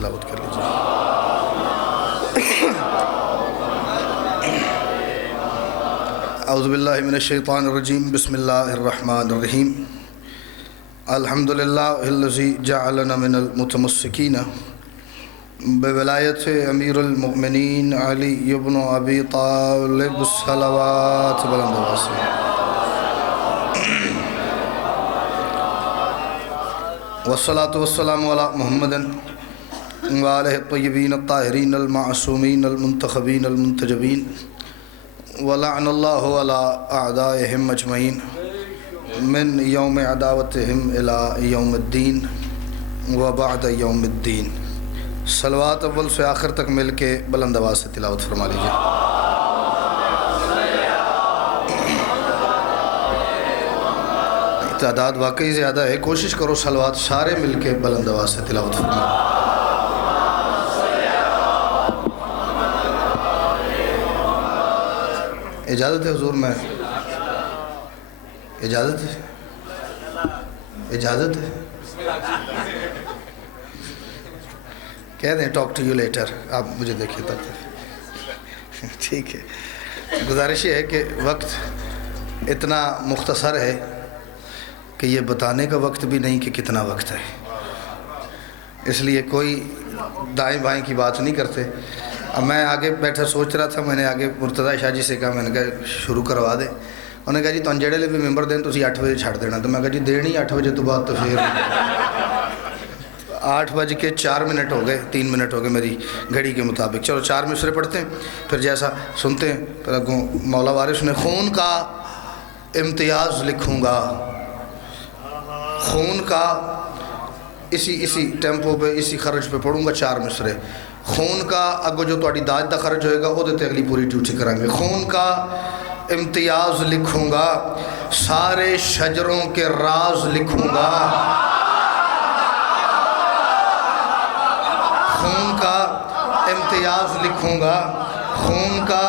تلاوت کر لیجیے۔ اعوذ باللہ من الشیطان الرجیم، بسم اللہ الرحمن الرحیم۔ الحمدللہ الذی جعلنا من المتمسکین بولایت امیر المؤمنین علی بن ابی طالب صلوات بلند آواز سے۔ والصلاة والسلام علی محمد وآلہ الطیبین الطاہرین المعصومین المنتخبین المنتجبین، ولعن اللہ علی اعدائہم اجمعین من یوم عداوتہم الی یوم الدین وبعد یوم الدین۔ صلوات اول سے آخر تک مل کے بلند آواز سے تلاوت فرما لیجیے۔ تعداد واقعی زیادہ ہے، کوشش کرو صلوات سارے مل کے بلند آواز سے تلاوت فرما۔ اجازت ہے حضور؟ میں اجازت ہے؟ اجازت ہے؟ کہہ دیں ٹاک ٹو یو لیٹر، آپ مجھے دیکھیے تب تک۔ ٹھیک ہے، گزارش یہ ہے کہ وقت اتنا مختصر ہے کہ یہ بتانے کا وقت بھی نہیں کہ کتنا وقت ہے، اس لیے کوئی دائیں بائیں کی بات نہیں کرتے۔ اب میں آگے بیٹھا سوچ رہا تھا، میں نے آگے مرتضیٰ شاہ جی سے کہا، میں نے کہا شروع کروا دیں۔ انہوں نے کہا جی تو جڑے لے بھی ممبر دیں تو اسی 8 بجے چھڑ دینا، تو میں کہا جی دینی 8 بجے تو بعد، تو پھر 8:04 ہو گئے، 3 منٹ ہو گئے میری گھڑی کے مطابق۔ چلو 4 مصرے پڑھتے ہیں، پھر جیسا سنتے ہیں۔ پھر مولا وارث نے خون کا امتیاز لکھوں گا، خون کا اسی ٹیمپو پہ اسی خرچ پہ پڑھوں گا 4 مصرے۔ خون کا اگو جو تہاڈی داج دا خرچ ہوئے گا وہ دیتے اگلی پوری ڈیوٹی کریں گے۔ خون کا امتیاز لکھوں گا، سارے شجروں کے راز لکھوں گا، خون کا امتیاز لکھوں گا، خون کا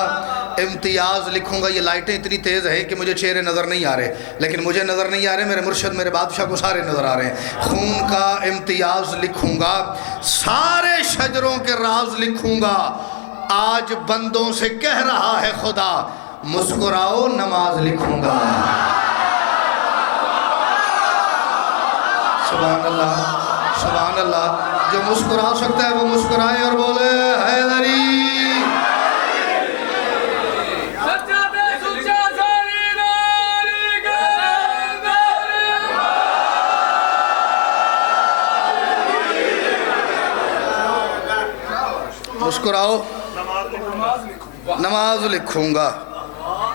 امتیاز لکھوں گا۔ یہ لائٹیں اتنی تیز ہیں کہ مجھے چہرے نظر نہیں آ رہے، لیکن مجھے نظر نہیں آ رہے، میرے مرشد میرے بادشاہ کو سارے نظر آ رہے ہیں۔ خون کا امتیاز لکھوں گا، سارے شجروں کے راز لکھوں گا۔ آج بندوں سے کہہ رہا ہے خدا، مسکراؤ نماز لکھوں گا۔ سبحان اللہ، سبحان اللہ۔ جو مسکرا سکتا ہے وہ مسکرائے اور بولے حیدری۔ مسکراؤ نماز لکھوں گا۔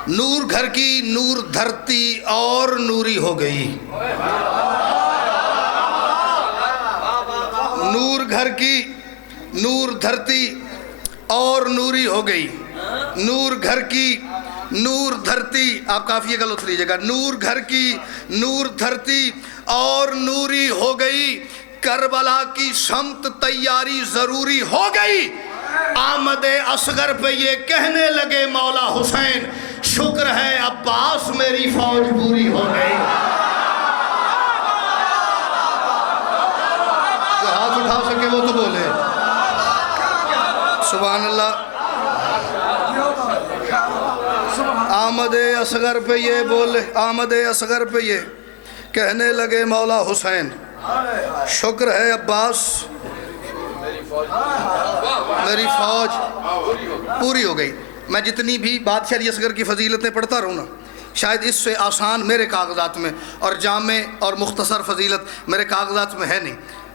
نور گھر کی نور دھرتی اور نوری ہو گئی، نور گھر کی نور دھرتی اور نوری ہو گئی، نور گھر کی نور دھرتی، آپ کافی غلط لیجئے گا، نور گھر کی نور دھرتی اور نوری ہو گئی، کربلا کی سمت تیاری ضروری ہو گئی۔ آمد اصغر پہ یہ کہنے لگے مولا حسین، شکر ہے عباس میری فوج پوری ہو گئی۔ جو ہاتھ اٹھا سکے وہ تو بولے سبحان اللہ۔ آمد اصغر پہ یہ بولے، آمد اصغر پہ یہ کہنے لگے مولا حسین، شکر ہے عباس میری فوج پوری ہو گئی۔ میں جتنی بھی بادشاہ اصغر کی فضیلتیں پڑھتا رہوں نا، شاید اس سے آسان میرے کاغذات میں اور جامع اور مختصر فضیلت میرے کاغذات میں ہے نہیں۔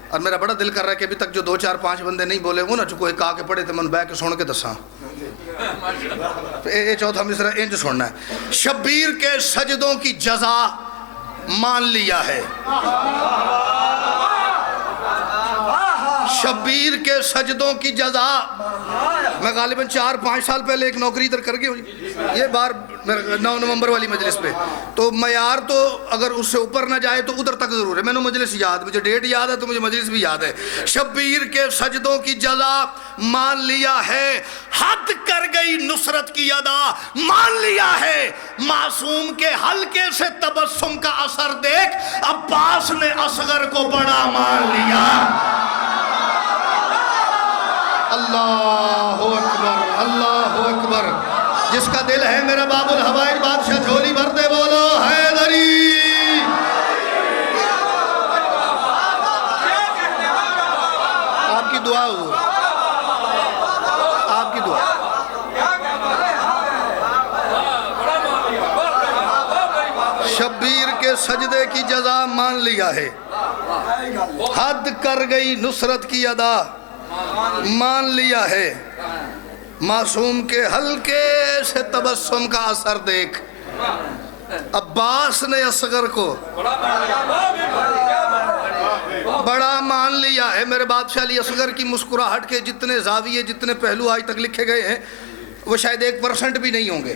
اور میرا بڑا دل کر رہا ہے کہ ابھی تک جو 2 4 5 بندے نہیں بولے وہ نا جو کوئی کہا کے پڑھے تو من بہ کے سن کے دساں۔ اے چوتھا مصرع انج سننا ہے، شبیر کے سجدوں کی جزا مان لیا ہے، شبیر کے سجدوں کی جزا۔ میں غالباً 4 5 سال پہلے ایک نوکری ادھر کر گئی ہوں، یہ بار 9 نومبر والی مجلس پہ، تو معیار تو اگر اس سے اوپر نہ جائے تو ادھر تک ضرور ہے۔ میں نے مجلس یاد، مجھے ڈیٹ یاد ہے تو مجھے مجلس بھی یاد ہے۔ شبیر کے سجدوں کی جزا مان لیا ہے، حد کر گئی نصرت کی ادا مان لیا ہے، معصوم کے حلقے سے تبسم کا اثر دیکھ عباس نے اصغر کو بڑا مان لیا۔ اللہ اکبر، اللہ اکبر۔ جس کا دل ہے میرا باب الحوائج بادشاہ جھولی بھر دے، بولو حیدری۔ آپ کی دعا حضور، آپ کی دعا۔ شبیر کے سجدے کی جزا مان لیا ہے، حد کر گئی نصرت کی ادا مان لیا ہے، معصوم کے حلقے سے تبسم کا اثر دیکھ، عباس نے اصغر کو بڑا مان لیا ہے۔ میرے بادشاہ علی اصغر کی مسکراہٹ کے جتنے زاویے، جتنے پہلو آج تک لکھے گئے ہیں، وہ شاید 1% بھی نہیں ہوں گے۔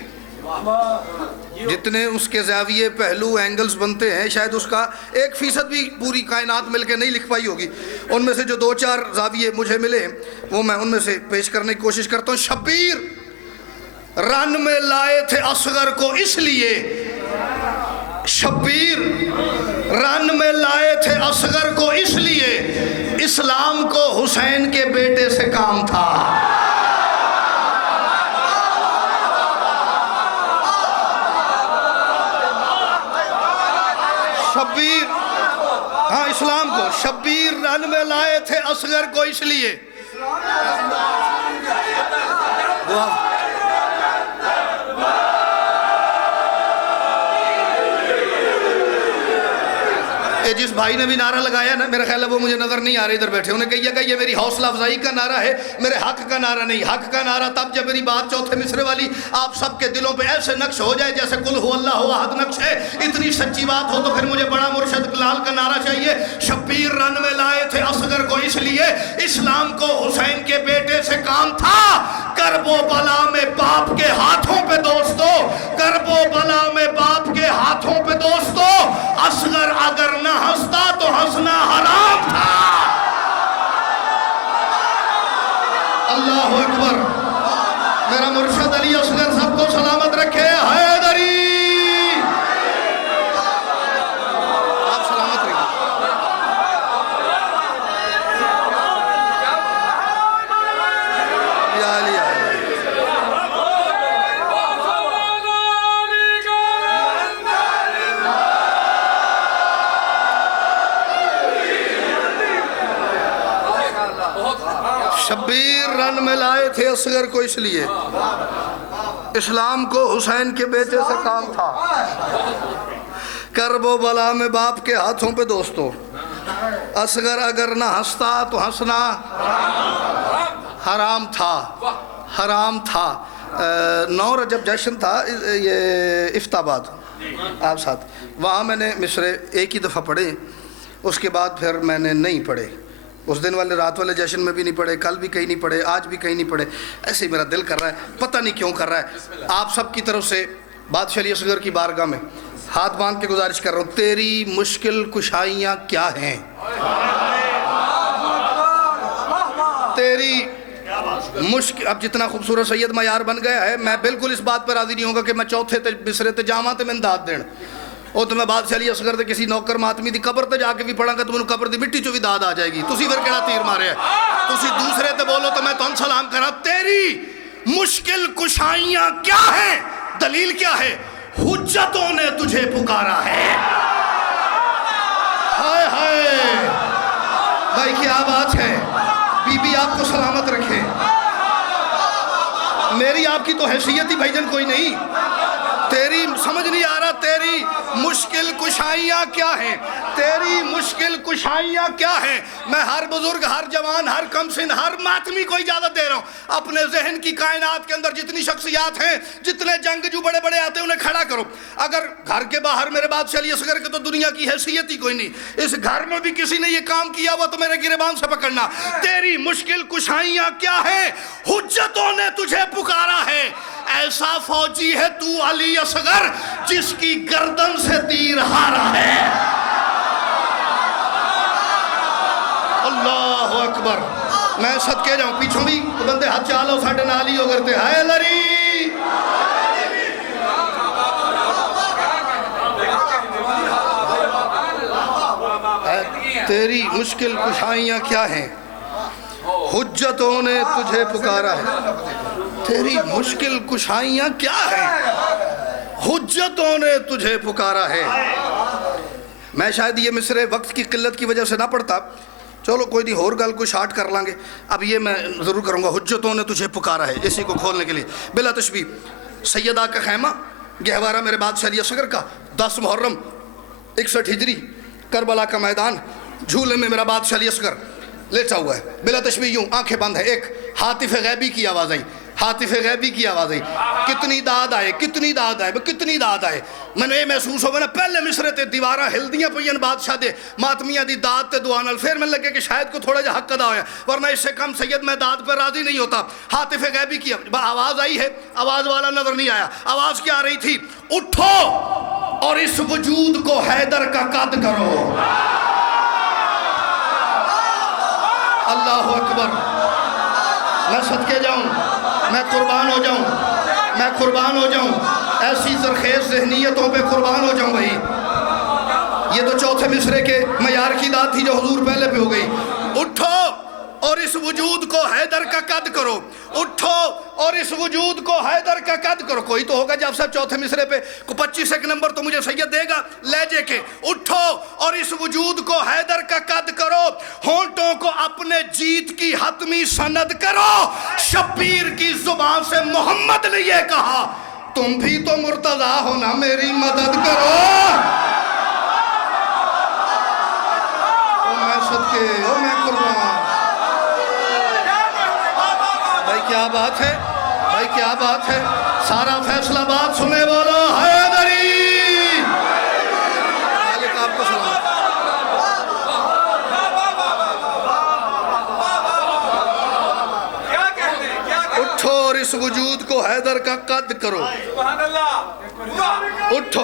جتنے اس کے زاویے، پہلو، اینگلز بنتے ہیں، شاید اس کا 1% بھی پوری کائنات مل کے نہیں لکھ پائی ہوگی۔ ان میں سے جو 2-4 زاویے مجھے ملے، وہ میں ان میں سے پیش کرنے کی کوشش کرتا ہوں۔ شبیر رن میں لائے تھے اصغر کو اس لیے، شبیر رن میں لائے تھے اصغر کو اس لیے، اسلام کو حسین کے بیٹے سے کام تھا۔ شبیر، ہاں اسلام کو، شبیر رن میں لائے تھے اصغر کو اس لیے۔ دعا جس بھائی نے بھی نعرہ لگایا نا، میرا خیال ہے وہ مجھے نظر نہیں آ رہے ادھر بیٹھے، انہیں کہیے گا یہ میری حوصلہ افزائی کا نعرہ ہے، میرے حق کا نعرہ نہیں۔ حق کا نعرہ تب جب میری بات چوتھے مصرے والی آپ سب کے دلوں پہ ایسے نقش ہو جائے جیسے قل هو اللہ احد نقش ہے۔ اتنی سچی بات ہو تو پھر مجھے بڑا مرشد لال کا نعرہ چاہیے۔ شبیر رن میں لائے تھے اصغر کو اس لیے، اسلام کو حسین کے بیٹے سے کام تھا۔ کرب و بلا میں باپ کے ہاتھوں پہ دوستو، کرب و بلا میں باپ کے ہاتھوں پہ دوستو، اصغر اگر نہ ہنستا تو ہنسنا حرام تھا۔ اللہ اکبر۔ میرا مرشد علی اصغر سب کو سلامت رکھے۔ حیدری، آپ سلامت رکھیں۔ یا علی شبیر رن میں لائے تھے اصغر کو اس لیے، اسلام کو حسین کے بیٹے سے کام تھا۔ کرب و بلا میں باپ کے ہاتھوں پہ دوستو، اصغر اگر نہ ہنستا تو ہنسنا حرام تھا، حرام تھا۔ 9 رجب جشن تھا یہ افتح آباد، آپ ساتھ وہاں میں نے مصرے ایک ہی دفعہ پڑھے، اس کے بعد پھر میں نے نہیں پڑھے۔ اس دن والے رات والے جشن میں بھی نہیں پڑھے، کل بھی کہیں نہیں پڑھے، آج بھی کہیں نہیں پڑھے۔ ایسے ہی میرا دل کر رہا ہے، پتہ نہیں کیوں کر رہا ہے۔ آپ سب کی طرف سے بادشاہ علی اصغر کی بارگاہ میں ہاتھ باندھ کے گزارش کر رہا ہوں، تیری مشکل کشائیاں کیا ہیں؟ تیری مشکل، اب جتنا خوبصورت سید معیار بن گیا ہے، میں بالکل اس بات پر راضی نہیں ہوں گا کہ میں چوتھے مصرے تے جاواں تے میں داد دین، اور تو میں بادشاہ علی اصغر تے کسی نوکر ماتمی دی قبر تے جا کے بھی پڑھاں گا تو مجھے قبر دی مٹی چو بھی داد آ جائے گی۔ تسی پھر کیڑا تیر مارے ہے؟ تسی دوسرے تے بولو تو میں تم سلام کرا۔ تیری مشکل کشائیاں کیا ہیں؟ دلیل کیا ہے؟ حجتوں نے تجھے پکارا ہے۔ ہائے ہائے بھائی کیا بات ہے، بی بی آپ کو سلامت رکھے۔ میری آپ کی تو حیثیت ہی بھائی جان کوئی نہیں، تیری سمجھ نہیں آ رہا تیری مشکل کشائیاں کیا ہیں، تیری مشکل کشائیاں کیا ہیں۔ میں ہر بزرگ، ہر جوان، ہر کم سن، ہر ماتمی کو اجازت دے رہا ہوں، اپنے ذہن کی کائنات کے اندر جتنی شخصیات ہیں، جتنے جنگجو بڑے بڑے آتے ہیں انہیں کھڑا کرو۔ اگر گھر کے باہر میرے بادشاہ علی اصغر کے تو دنیا کی حیثیت ہی کوئی نہیں، اس گھر میں بھی کسی نے یہ کام کیا ہوا تو میرے گریبان سے پکڑنا۔ تیری مشکل کشائیاں کیا ہیں؟ حجتوں نے تجھے پکارا ہے۔ ایسا فوجی ہے تو علی اصغر جس کی گردن سے تیر ہارا ہے۔ اللہ اکبر۔ میں صدقے جاؤں، پیچھوں بھی بندے ہاتھ چالو ساڑھے نالی ہو کرتے ہائے لری۔ تیری مشکل کشائیاں کیا ہیں؟ حجتوں نے تجھے پکارا ہے. تیری مشکل کشائیاں کیا ہیں؟ حجتوں نے تجھے پکارا ہے. میں شاید یہ مصرے وقت کی قلت کی وجہ سے نہ پڑھتا. چلو کوئی نہیں، اور گل کو شارٹ کر لیں گے. اب یہ میں ضرور کروں گا، حجتوں نے تجھے پکارا ہے، اسی کو کھولنے کے لیے. بلا تشبیہ سیدہ کا خیمہ گہوارہ میرے بادشاہ علی اصغر کا، 10 محرم 61 ہجری، کربلا کا میدان، جھولے میں میرا بادشاہ علی اصغر لیٹا ہوا ہے. بلا تشبیہ یوں آنکھیں بند ہے. ایک ہاتف غیبی کی آواز آئی، ہاتف غیبی کی آواز آئی. کتنی داد آئے، کتنی داد آئے، کتنی داد آئے. میں نے یہ محسوس ہو گیا پہلے مصرے تے دیواراں ہلدیاں پئیاں بادشاہ دے ماتمیاں دی داد تے دعا نال. پھر میں لگے کہ شاید کو تھوڑا جا حق ادا ہویا، ورنہ اس سے کم سید میں داد پہ راضی نہیں ہوتا. ہاتف غیبی کی آواز آئی ہے، آواز والا نظر نہیں آیا. آواز کیا آ رہی تھی؟ اٹھو اور اس وجود کو حیدر کا قد کرو. اللہ اکبر. میں صدقے جاؤں، میں قربان ہو جاؤں، میں قربان ہو جاؤں، ایسی زرخیز ذہنیتوں پہ قربان ہو جاؤں بھائی. یہ تو چوتھے مصرے کے معیار کی داد تھی جو حضور پہلے پہ ہو گئی. اٹھو اور اس وجود کو حیدر کا قد کرو. اٹھو اور اس وجود کو حیدر کا قد کرو. کوئی تو ہوگا جب صاحب چوتھے مصرے پہ 25 ایک نمبر تو مجھے سید دے گا لہجے کے. اٹھو اور اس وجود کو حیدر کا قد کرو، ہونٹوں کو اپنے جیت کی حتمی سند کرو. شبیر کی زبان سے محمد نے یہ کہا، تم بھی تو مرتضیٰ ہو نا، میری مدد کرو. او میں صدقے، او میں قربان. بھائی کیا بات ہے، بھائی کیا بات ہے. سارا فیصلہ بات سنے والا حیدری. مالک آپ کو سلام. اٹھو اور اس وجود کو حیدر کا قد کرو. اٹھو.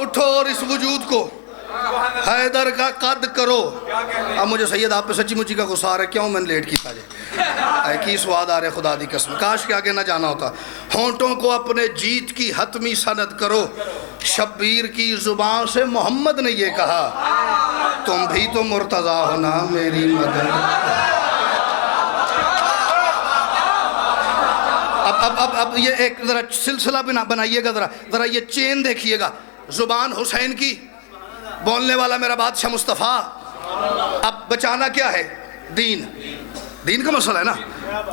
اٹھو اور اس وجود کو حیدر کا قد کرو. اب مجھے سید آپ پہ سچی مچی کا غصہ آ رہا ہے، کیوں میں نے لیٹ کیتا جائے. کی سواد آ رہے خدا دی قسم، کاش کے آگے نہ جانا ہوتا. ہونٹوں کو اپنے جیت کی حتمی سند کرو. شبیر کی زبان سے محمد نے یہ کہا، تم بھی تو مرتضیٰ ہو نا، میری مدد. اب یہ ایک ذرا سلسلہ بنائیے گا، ذرا یہ چین دیکھیے گا. زبان حسین کی، بولنے والا میرا بادشاہ مصطفیٰ. اب بچانا کیا ہے؟ دین. دین کا مسئلہ ہے نا.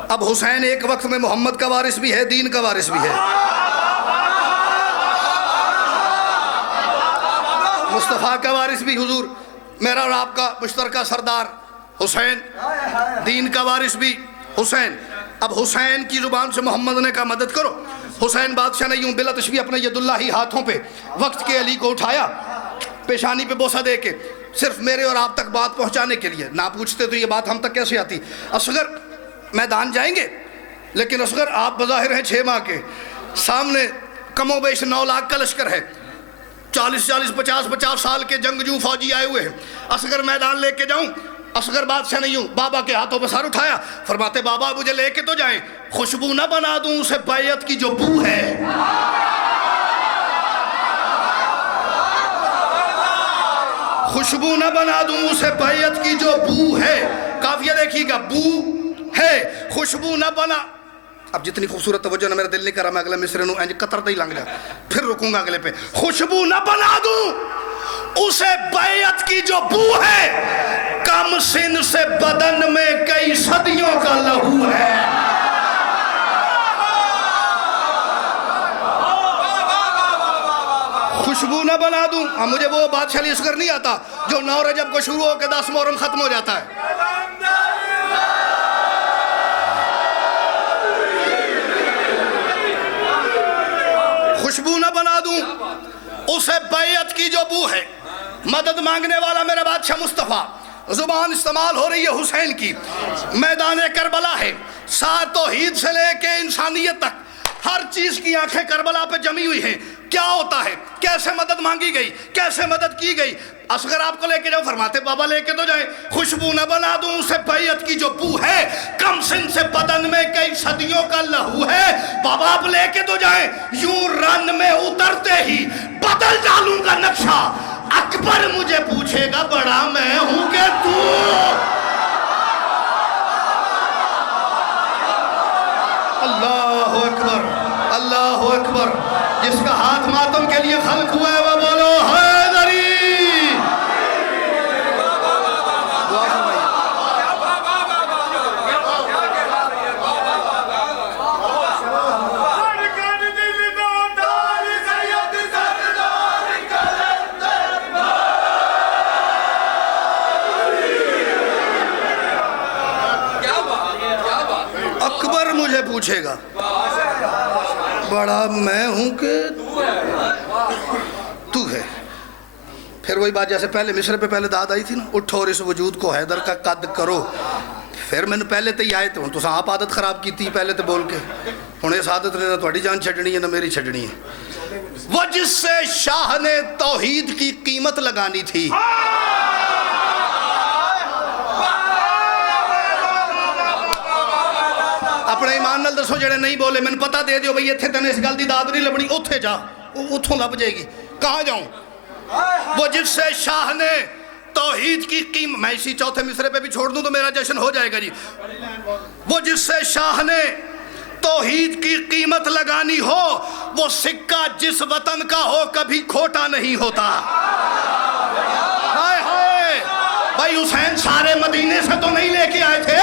اب حسین ایک وقت میں محمد کا وارث بھی ہے، دین کا وارث بھی ہے. مصطفیٰ کا وارث بھی حضور میرا اور آپ کا مشترکہ سردار حسین، دین کا وارث بھی حسین. اب حسین کی زبان سے محمد نے کہا مدد کرو. حسین بادشاہ نے یوں بلا تشبیہ اپنے ید اللہ ہی ہاتھوں پہ وقت کے علی کو اٹھایا، پیشانی پہ بوسہ دے کے، صرف میرے اور آپ تک بات پہنچانے کے لیے. نہ پوچھتے تو یہ بات ہم تک کیسے آتی. اصغر میدان جائیں گے، لیکن اصغر آپ بظاہر ہیں 6 ماہ کے، سامنے کم و بیش 9 لاکھ کا لشکر ہے، 40 50 سال کے جنگجو فوجی آئے ہوئے ہیں. اصغر میدان لے کے جاؤں؟ اصغر بادشاہ نے یوں بابا کے ہاتھوں پہ سر اٹھایا، فرماتے بابا مجھے لے کے تو جائیں، خوشبو نہ بنا دوں اسے بیعت کی جو بو ہے. خوشبو نہ بنا دوں اسے بیعت کی جو بو ہے. قافیہ دیکھیے گا، بو ہے، خوشبو نہ بنا. اب جتنی خوبصورت توجہ نہ میرا دل نہیں کر رہا، میں اگلے مصرے نوں انج قطر تے ہی لنگ جا، پھر رکوں گا اگلے پہ. خوشبو نہ بنا دوں اسے بیعت کی جو بو ہے، کم سن سے بدن میں کئی صدیوں کا لہو ہے. خوشبو نہ بنا دوں. مجھے وہ بادشاہ علی اصغر نہیں آتا جو 9 رجب کو شروع ہو کے 10 محرم ختم ہو جاتا ہے. خوشبو نہ بنا دوں اسے بیعت کی جو بو ہے. مدد مانگنے والا میرا بادشاہ مصطفیٰ. زبان استعمال ہو رہی ہے حسین کی. میدان کربلا ہے، سات توحید سے لے کے انسانیت تک ہر چیز کی آنکھیں کربلا پہ جمی ہوئی ہیں. کیا ہوتا ہے, کیسے مدد مانگی گئی, کیسے مدد کی گئی. اصغر آپ کو لے کے جاؤ, فرماتے بابا لے کے تو جائیں, خوشبو نہ بنا دوں اسے بیعت کی جو بو ہے, کم سن سے بدن میں کئی صدیوں کا لہو ہے. بابا آپ لے کے تو جائیں, یوں رن میں اترتے ہی بدل ڈالوں گا نقشہ. اکبر مجھے پوچھے گا بڑا میں ہوں کہ تو. اللہ اکبر, اللہ اکبر. جس کا ہاتھ ماتم کے لیے خلق ہوا ہے وہ بولو حیدری. اکبر مجھے پوچھے گا بڑا میں ہوں کہ تو ہے. پھر وہی بات جیسے پہلے مصر پہ پہلے داد آئی تھی نا, اٹھو اور اس وجود کو حیدر کا قد کرو. پھر میں نے پہلے تے ہی آئے تو تساں آپ عادت خراب کی تھی پہلے تے بول کے. ہن اس عادت نے نہ تہاڈی جان چھڈنی ہے نہ میری چھڈنی ہے. وہ جس سے شاہ نے توحید کی قیمت لگانی تھی, اپنے ایمان نال دسو جڑے نہیں بولے, میں نے پتہ دے دیو بھئی اتھے تنے اس گل دی داد نہیں لبنی, اتھے جا, اتھوں لب جائے گی. کہاں جاؤں؟ وہ جس سے شاہ نے توحید کی قیمت, میں اسی چوتھے مصرے پہ بھی چھوڑ دوں تو میرا جشن ہو جائے گا جی. وہ جس سے شاہ نے توحید کی قیمت لگانی ہو, وہ سکہ جس وطن کا ہو کبھی کھوٹا نہیں ہوتا. ہائے ہائے بھائی, حسین سارے مدینے سے تو نہیں لے کے آئے تھے,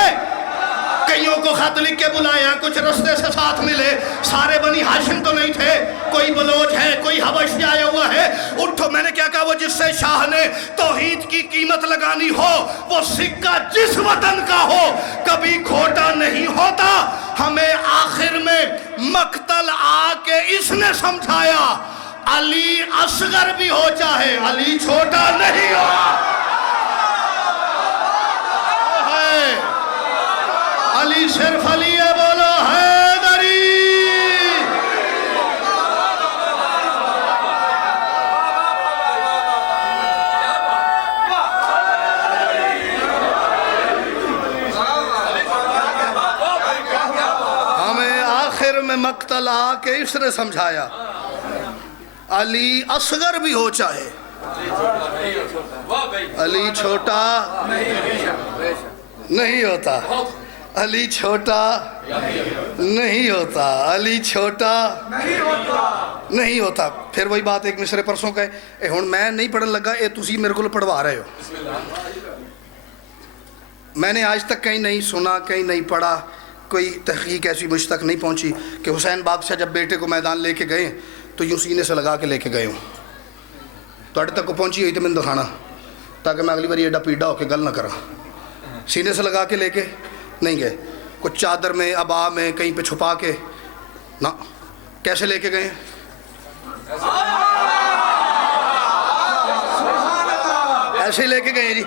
کئیوں کو خط لکھ کے بلایا, کچھ رستے سے ساتھ ملے, سارے بنی ہاشم تو نہیں تھے, کوئی بلوچ ہے, کوئی حبش سے آیا ہوا ہے. اٹھو, میں نے کیا کہا, وہ جس سے شاہ نے توحید کی قیمت لگانی ہو, وہ سکہ جس وطن کا ہو کبھی کھوٹا نہیں ہوتا. ہمیں آخر میں مقتل آ کے اس نے سمجھایا, علی اصغر بھی ہو چاہے علی چھوٹا نہیں ہو. علی صرف علی ہے, بولو حیدری. ہمیں آخر میں مقتل آ کے اس نے سمجھایا, علی اصغر بھی ہو چاہے علی چھوٹا نہیں ہوتا. علی چھوٹا نہیں ہوتا, علی چھوٹا نہیں ہوتا. پھر وہی بات ایک مصرے پرسوں کا ہے, ہن میں نہیں پڑھن لگا, اے تسی میرے کو پڑھوا رہے ہو. میں نے آج تک کہیں نہیں سنا, کہیں نہیں پڑھا, کوئی تحقیق ایسی مجھ تک نہیں پہنچی کہ حسین بادشاہ جب بیٹے کو میدان لے کے گئے تو یوں سینے سے لگا کے لے کے گئے ہوں. تو تک کو پہنچی ہوئی تو میں نے دکھانا تاکہ میں اگلی بار ایڈا پیڈا ہو کے گل نہ کرا. سینے سے لگا کے لے کے نہیں گئے, کچھ چادر میں, ابا میں, کہیں پہ چھپا کے نہ. کیسے لے کے گئے؟ ایسے ہی لے کے گئے جی.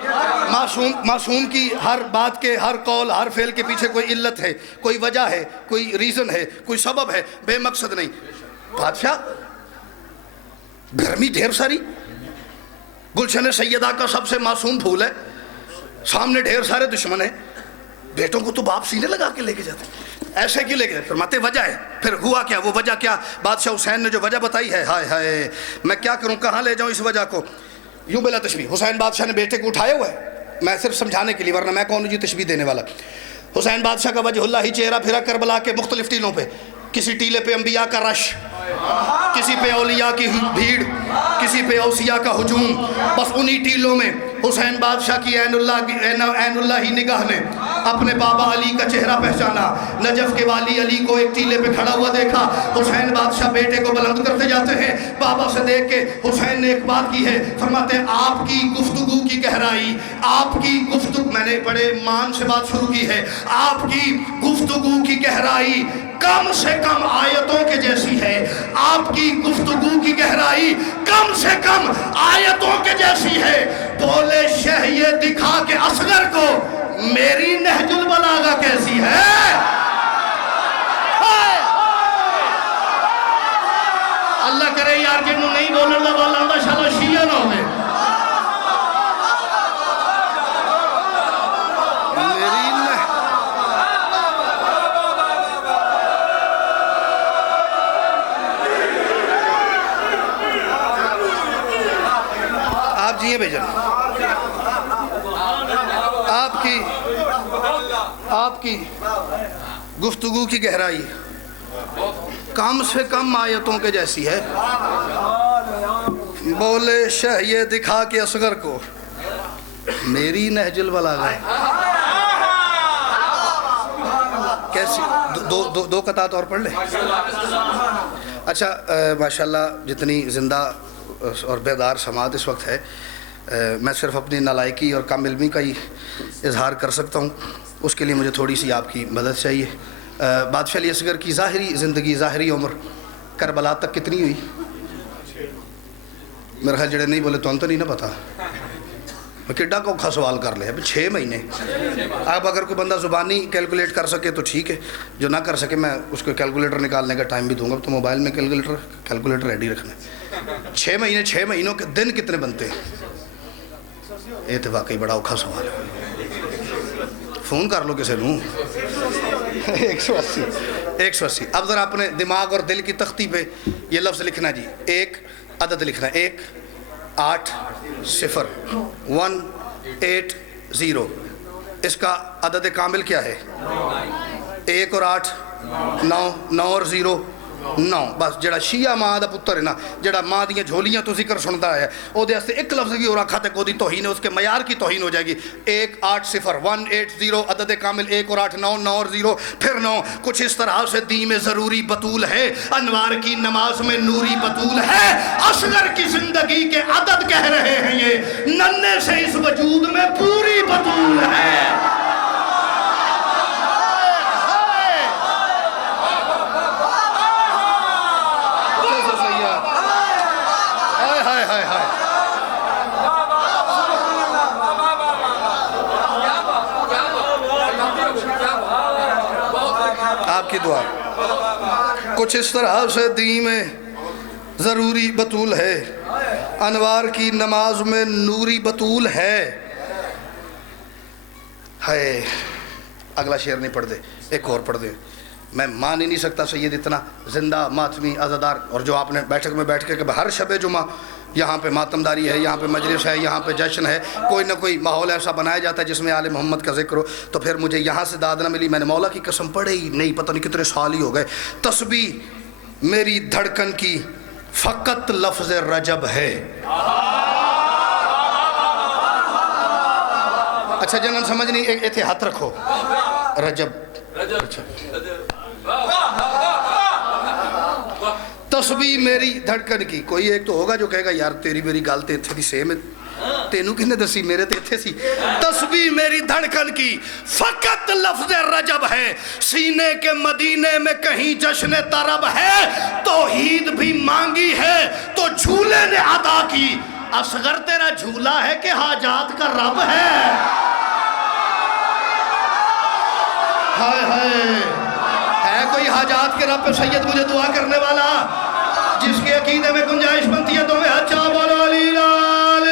معصوم کی ہر بات کے, ہر قول, ہر فعل کے پیچھے کوئی علت ہے, کوئی وجہ ہے, کوئی ریزن ہے, کوئی سبب ہے, بے مقصد نہیں. بادشاہ گرمی ڈھیر ساری, گلشن سیدہ کا سب سے معصوم پھول ہے, سامنے ڈھیر سارے دشمن ہیں, بیٹوں کو تو باپ سینے لگا کے لے کے جاتے ہیں. ایسے کیوں لے کے جاتے؟ فرماتے وجہ ہے. پھر ہوا کیا؟ وہ وجہ کیا؟ بادشاہ حسین نے جو وجہ بتائی ہے, ہائے ہائے میں کیا کروں, کہاں لے جاؤں اس وجہ کو. یوں بلا تشبیہ, حسین بادشاہ نے بیٹے کو اٹھایا ہوا ہے, میں صرف سمجھانے کے لیے, ورنہ میں کون ہوں جی تشبیہ دینے والا. حسین بادشاہ کا وجہ اللہ ہی چہرہ پھرا کربلا کے مختلف ٹیلوں پہ, کسی ٹیلے پہ انبیاء کا رش, کسی پہ اولیاء کی بھیڑ, کسی پہ اوصیاء کا ہجوم. بس انہی ٹیلوں میں حسین بادشاہ کی عین اللہ ہی نگاہ نے اپنے بابا علی کا چہرہ پہچانا. نجف کے والی علی کو ایک ٹیلے پہ کھڑا ہوا دیکھا. حسین بادشاہ بیٹے کو بلند کرتے جاتے ہیں, بابا سے دیکھ کے حسین نے ایک بات کی ہے, فرماتے ہیں آپ کی گفتگو کی گہرائی, آپ کی گفتگو, میں نے بڑے مان سے بات شروع کی ہے, آپ کی گفتگو کی گہرائی کم سے کم آیتوں کے جیسی ہے, آپ کی گفتگو کی گہرائی کم سے کم آیتوں کے جیسی ہے. بولے شہ یہ دکھا کے اصغر کو میری نہج البلاغہ کیسی ہے. کرے یار جنہوں نہیں بولن دا بول آندا شالا شیعہ نہ ہوئے آپ جی بھیجن آپ کی گفتگو کی گہرائی کم سے کم آیتوں کے جیسی ہے. بولے شہ یہ دکھا کے اصغر کو میری نہج البلاغہ کیسی دو قطعات اور پڑھ لیں. اچھا ماشاءاللہ جتنی زندہ اور بیدار سماعت اس وقت ہے میں صرف اپنی نالائکی اور کم علمی کا ہی اظہار کر سکتا ہوں. اس کے لیے مجھے تھوڑی سی آپ کی مدد چاہیے. بادشاہ علی اصغر کی ظاہری زندگی ظاہری عمر کربلا تک کتنی ہوئی؟ میرے خیال جڑے نہیں بولے تو نہیں نہ پتا. میں کڈا کو اوکھا سوال کر لیا 6 مہینے. اب اگر کوئی بندہ زبانی کیلکولیٹ کر سکے تو ٹھیک ہے, جو نہ کر سکے میں اس کو کیلکولیٹر نکالنے کا ٹائم بھی دوں گا. تو موبائل میں کیلکولیٹر ریڈی رکھنا ہے. 6 مہینوں کے دن کتنے بنتے ہیں؟ یہ تو واقعی بڑا اوکھا سوال ہے. فون کر لو کسی نوں. 180. اب ذرا اپنے دماغ اور دل کی تختی پہ یہ لفظ لکھنا جی. ایک عدد لکھنا ہے 1 8 0 1 8 0. اس کا عدد کامل کیا ہے؟ 1 اور 8 9 9 اور 0 9. بس جڑا شیعہ ماں دا پتر ہے نا, جڑا ماں دیاں جھولیاں تو ذکر سنتا ہے, او دے واسطے ایک لفظ بھی اور آکھا تے کوئی توہین ہے, اس کے معیار کی توہین ہو جائے گی. 1 8 0 1 8 0 عدد کامل 1 اور 8 9 9 اور 0 پھر 9. کچھ اس طرح سے دین میں ضروری بطول ہے, انوار کی نماز میں نوری بطول ہے. اصغر کی زندگی کے عدد کہہ رہے ہیں یہ, ننے سے اس وجود میں پوری بطول ہے. آپ کی دعا. کچھ اس طرح سے دین میں ضروری بطول ہے, انوار کی نماز میں نوری بطول ہے. اگلا شعر نہیں پڑھ دے, ایک اور پڑھ دے. میں مان ہی نہیں سکتا سید اتنا زندہ ماتمی عزادار, اور جو آپ نے بیٹھک میں بیٹھ کے کہ ہر شب جمعہ یہاں پہ ماتمداری ہے, یہاں پہ مجلس ہے, یہاں پہ جشن ہے, کوئی نہ کوئی ماحول ایسا بنایا جاتا ہے جس میں آل محمد کا ذکر ہو, تو پھر مجھے یہاں سے داد نہ ملی. میں نے مولا کی قسم پڑھے ہی نہیں, پتہ نہیں کتنے سال ہی ہو گئے. تسبیح میری دھڑکن کی فقط لفظ رجب ہے. اچھا جنن سمجھ نہیں, ایتھے ہاتھ رکھو. رجب تسبیح میری دھڑکن کی. کوئی ایک تو ہوگا جو کہے گا یار تیری میری گل تے اتھے دی سیم ہے, تینوں کس نے دسی, میرے تے اتھے سی. تسبیح میری دھڑکن کی فقط لفظ رجب ہے, سینے کے مدینے میں کہیں جشن طرب ہے. توحید بھی مانگی ہے تو جھولے نے ادا کی, اصغر تیرا جھولا ہے کہ حاجات کا رب ہے. ہائے ہائے, ہے کوئی حاجات کے رب پہ سید مجھے دعا کرنے والا جس کے عقیدے میں گنجائش بنتی ہے؟ تو میں اچھا بولو علی لال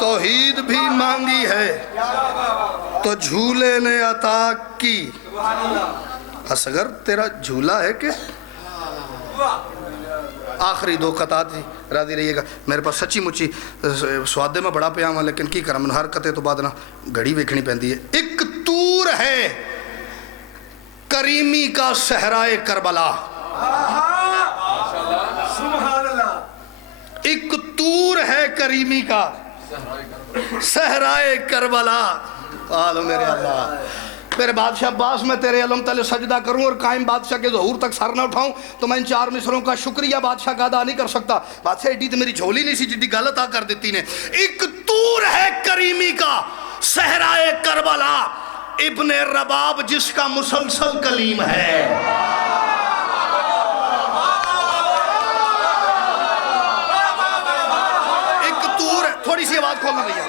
توحید بھی مانگی ہے تو جھولے نے عطا کی. اصغر تیرا جھولا ہے کہ. آخری 2 قطعات جی راضی رہیے گا. میرے پاس سچی مچی سوادے میں بڑا پیام ہے, لیکن کی کرم ہر قطعے تو بعد نا گھڑی ویکھنی پیندی ہے. ایک طور ہے کریمی کا صحرائے کربلا. ایک طور ہے کریمی کا صحرائے کربلا. آلو میرے اللہ, میرے بادشاہ عباس میں تیرے علم تلے سجدہ کروں اور قائم بادشاہ کے ظہور تک سر نہ اٹھاؤں تو میں ان 4 مصروں کا شکریہ بادشاہ کا ادا نہیں کر سکتا. بادشاہ ایڈی تو میری جھولی نہیں سی جدی غلط آ کر دیتی نے. ایک طور ہے کریمی کا صحرائے کربلا, ابن رباب جس کا مسلسل کلیم ہے. ایک طور ہے, تھوڑی سی آواز کھولنا بھیا.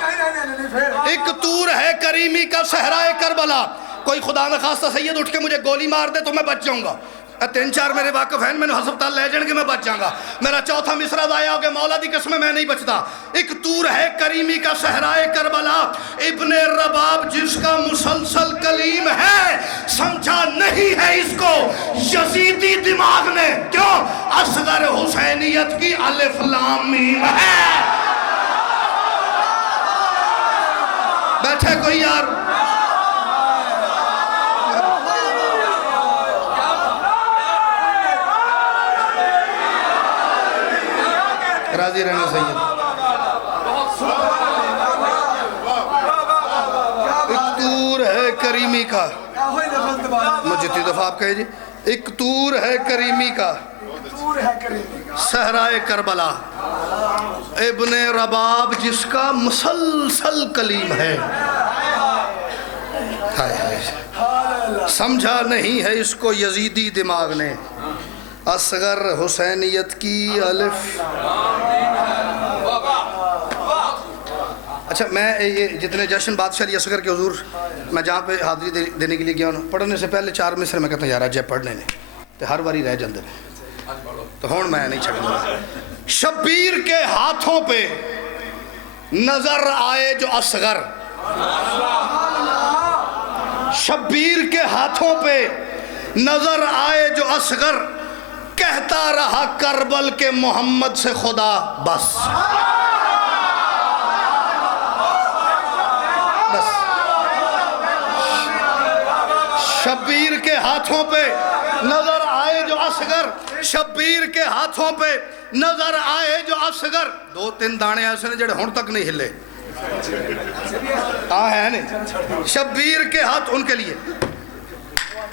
ایک طور ہے کریمی کا صحرائے کربلا, کوئی خدا نخواستہ سید اٹھ کے مجھے گولی مار دے تو میں بچ جاؤں گا. 3-4 میرے واقف ہیں, میں نے ہسپتال لے جان کے میں بچ جاؤں گا. میرا چوتھا مصرع ضائع ہو گیا, مولا دی قسم میں نہیں بچتا. ایک طور ہے کریمی کا صحرائے کربلا, ابن رباب جس کا مسلسل کلیم ہے, سمجھا نہیں ہے اس کو یزیدی دماغ نے. کیوں؟ اصغر حسینیت کی الف لام میم ہے. بیٹھے کوئی یار, راضی رہنا سید. ایک طور ہے کریمی کا, مجھے اتنی دفعہ آپ کہے جی, ایک طور ہے کریمی کا صحرائے کربلا, ابن رباب جس کا مسلسل کلیم ہے. سمجھا نہیں ہے اس کو یزیدی دماغ نے, اصغر حسینیت کی الف. اچھا, میں یہ جتنے جشن بادشاہ علی اصغر کے حضور میں جہاں پہ حاضری دینے کے لیے گیا ہوں, پڑھنے سے پہلے 4 مصرے میں کہتا ہوں یار اجے پڑھنے نے تو ہر باری رہ جاندے نے, تو ہون میں نہیں چھڑنا. شبیر کے ہاتھوں پہ نظر آئے جو اصغر, شبیر کے ہاتھوں پہ نظر آئے جو اصغر, کہتا رہا کربل کے محمد سے خدا بس. بس شبیر کے ہاتھوں پہ نظر آئے جو اصغر, شبیر کے ہاتھوں پہ نظر آئے جو اصغر. 2-3 دانے ایسے نے جڑے ہون تک نہیں ہلے. ہے نہیں شبیر کے ہاتھ, ان کے لیے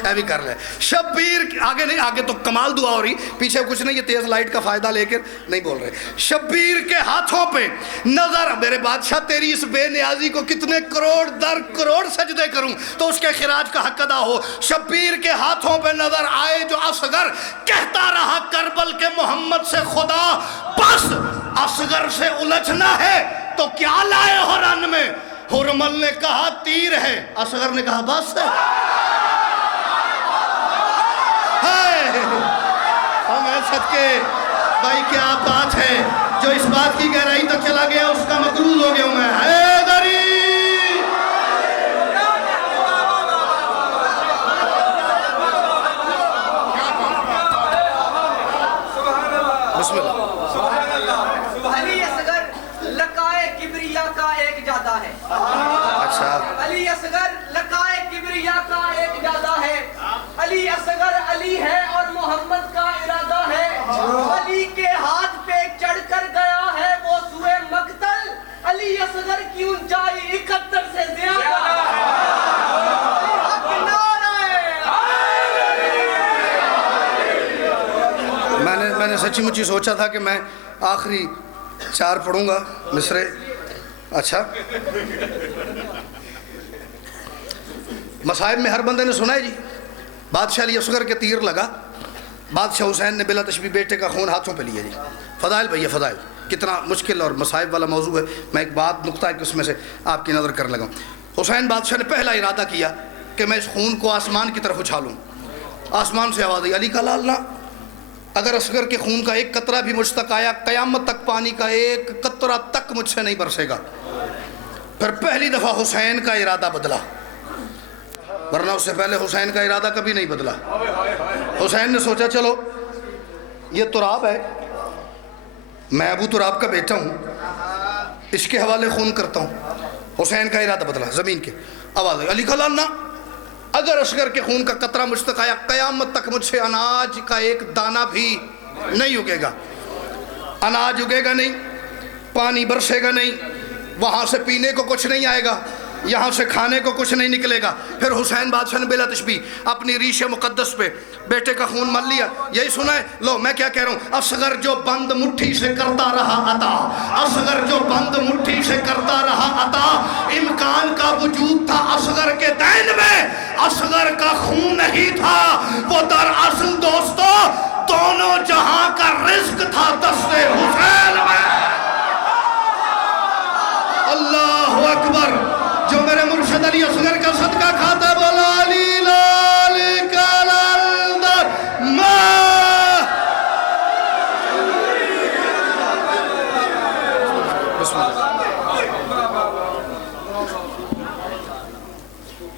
اے بھی کر لے. شبیر آگے نہیں, آگے تو کمال دعا ہو رہی, پیچھے کچھ نہیں, یہ تیز لائٹ کا فائدہ لے کر نہیں بول رہے. شبیر کے ہاتھوں پہ نظر, میرے بادشاہ تیری اس بے نیازی کو کتنے کروڑ در کروڑ سجدے کروں تو اس کے خراج کا حق ادا ہو. شبیر کے ہاتھوں پہ نظر آئے جو اصغر, کہتا رہا کربل کے محمد سے خدا بس. اصغر سے الجھنا ہے تو کیا لائے ہو رن میں؟ حرمل نے کہا تیر ہے, اصغر نے کہا بس ہے. ہم اے صدقے بھائی کیا بات ہے, جو اس بات کی گہرائی تک چلا گیا اس کا مقروض ہو گیا ہوں میں. حیدری بسم اللہ. علی اصغر لقائے کبریا کا ایک جادہ ہے. اچھا, علی اصغر لقائے کبریا کا ایک جادہ ہے. علی اصغر علی ہے اور محمد کا ارادہ ہے. علی کے ہاتھ پہ چڑھ کر گیا ہے وہ سوئے مقتل. علی اصغر کی اونچائی 71 سے زیادہ ہے. میں نے سچی مچی سوچا تھا کہ میں آخری 4 پڑھوں گا مصرے. اچھا, مصائب میں ہر بندے نے سنا ہے جی, بادشاہ علی اصغر کے تیر لگا, بادشاہ حسین نے بلا تشبیہ بیٹے کا خون ہاتھوں پہ لیا جی. فضائل بھیا فضائل, کتنا مشکل اور مصائب والا موضوع ہے. میں ایک بات نقطہ ہے کہ اس میں سے آپ کی نظر کرنے لگا. حسین بادشاہ نے پہلا ارادہ کیا کہ میں اس خون کو آسمان کی طرف اچھالوں. آسمان سے آواز آئی, علی کا لال نہ, اگر اصغر کے خون کا ایک قطرہ بھی مجھ تک آیا, قیامت تک پانی کا ایک قطرہ تک مجھ سے نہیں برسے گا. پھر پہلی دفعہ حسین کا ارادہ بدلا, ورنہ اس سے پہلے حسین کا ارادہ کبھی نہیں بدلا. حسین نے سوچا چلو یہ تراب ہے, میں ابو تراب کا بیٹا ہوں, اس کے حوالے خون کرتا ہوں. حسین کا ارادہ بدلا, زمین کے آواز آئی, علی کا لال نہ, اگر اصغر کے خون کا قطرہ مجھ تک آیا, قیامت تک مجھ سے اناج کا ایک دانہ بھی نہیں اگے گا. اناج اگے گا نہیں, پانی برسے گا نہیں, وہاں سے پینے کو کچھ نہیں آئے گا, یہاں سے کھانے کو کچھ نہیں نکلے گا. پھر حسین بادشاہ نے بلا تشبیہ اپنی ریش مقدس پہ بیٹے کا خون مل لیا. یہی سنا ہے, لو میں کیا کہہ رہا ہوں, اصغر جو بند مٹھی سے کرتا رہا عطا, اصغر جو بند مٹھی سے کرتا رہا عطا, امکان کا وجود تھا اصغر کے دین میں, اصغر کا خون نہیں تھا وہ. در اصل دوستو دونوں جہاں کا رزق تھا دست حسین میں. علی اصغر کا صدقہ کھاتا ہے، بولا علی لال کا لالدار بسم اللہ.